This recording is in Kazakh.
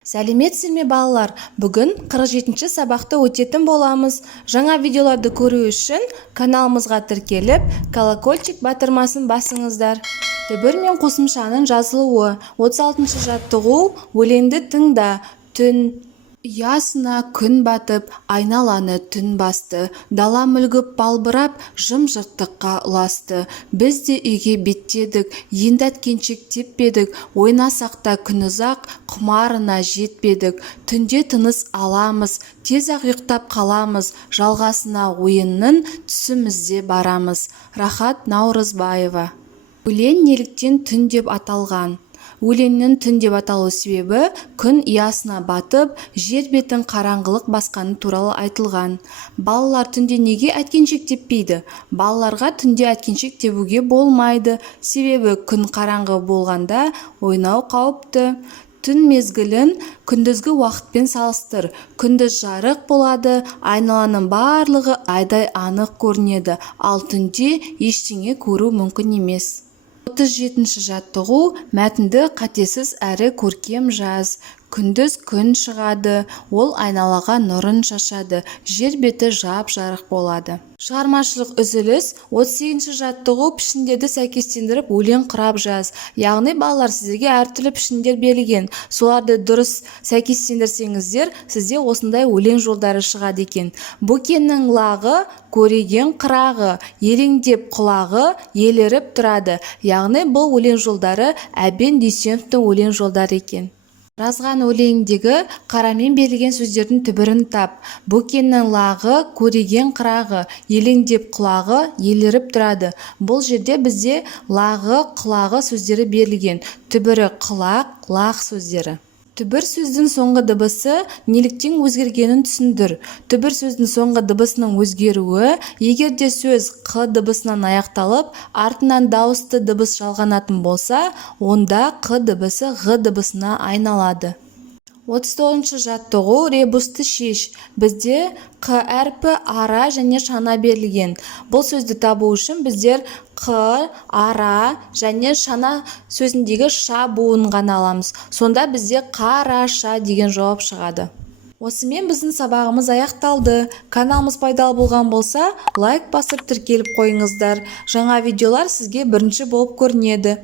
Сәлеметсіздер ме балалар? Бүгін 47-ші сабақты өтетін боламыз. Жаңа видеоларды көру үшін каналымызға тіркеліп, колокольчик батырмасын басыңыздар. Түбір мен қосымшаның жазылуы. 36-шы жаттығу: өлеңді тыңда. Түн ұясына күн батып, айналаны түн басты. Дала мүлгіп балбырап, жым-жырттыққа ұласты. Біз де үйге беттедік, енді әткеншек теппедік. Ойнасақ та күн ұзақ, құмарына жетпедік. Түнде тыныс аламыз, тез-ақ ұйықтап қаламыз. Жалғасына ойынның түсімізде барамыз. Рахат Наурызбаева. Өлең неліктен түн деп аталған? Өлеңнің түн деп аталу себебі күн ұясына батып, жер бетін қараңғылық басқаны туралы айтылған. Балалар түнде неге әткеншек теппейді? Балаларға түнде әткеншек тебуге болмайды, себебі күн қараңғы болғанда ойнау қауіпті. Түн мезгілін күндізгі уақытпен салыстыр. Күндіз жарық болады, айналаның барлығы айдай анық көрінеді, ал түнде ештеңе көру мүмкін емес. 37-ші жаттығу: мәтінді қатесіз әрі көркем жаз. Күндіз күн шығады, ол айналаға нұрын шашады, жер беті жап-жарық болады. Шығармашылық үзіліс: 38-ші жаттығу: пішіндерді сәйкестендіріп өлең құрап жаз. Яғни балалар, сіздерге әртүрлі пішіндер берілген. Соларды дұрыс сәйкестендірсеңіздер, сізде осындай өлең жолдары шығады екен. Бөкеннің лағы, көреген қырағы, елеңдеп құлағы, еліріп тұрады. Яғни бұл өлең жолдары Әбен Дүйсеновтың өлең жолдары екен. Жазған өлеңдегі қарамен берілген сөздердің түбірін тап. Бөкеннің лағы, көреген қырағы, елеңдеп құлағы, еліріп тұрады. Бұл жерде бізде лағы, құлағы сөздері берілген. Түбірі құлақ, лақ сөздері. Түбір сөздің соңғы дыбысы неліктен өзгергенін түсіндір. Түбір сөздің соңғы дыбысының өзгеруі: егер де сөз қ дыбысынан аяқталып, артынан дауысты дыбыс жалғанатын болса, онда қ дыбысы ғ дыбысына айналады. 39-шы жаттығу: ребусты шеш. Бізде қ әрпі, ара және шана берілген. Бұл сөзді табу үшін біздер қ, ара және шана сөзіндегі ша буынын ғана аламыз. Сонда бізде қараша деген жауап шығады. Осымен біздің сабағымыз аяқталды. Каналымыз пайдалы болған болса, лайк басып тіркеліп қойыңыздар. Жаңа видеолар сізге бірінші болып көрінеді.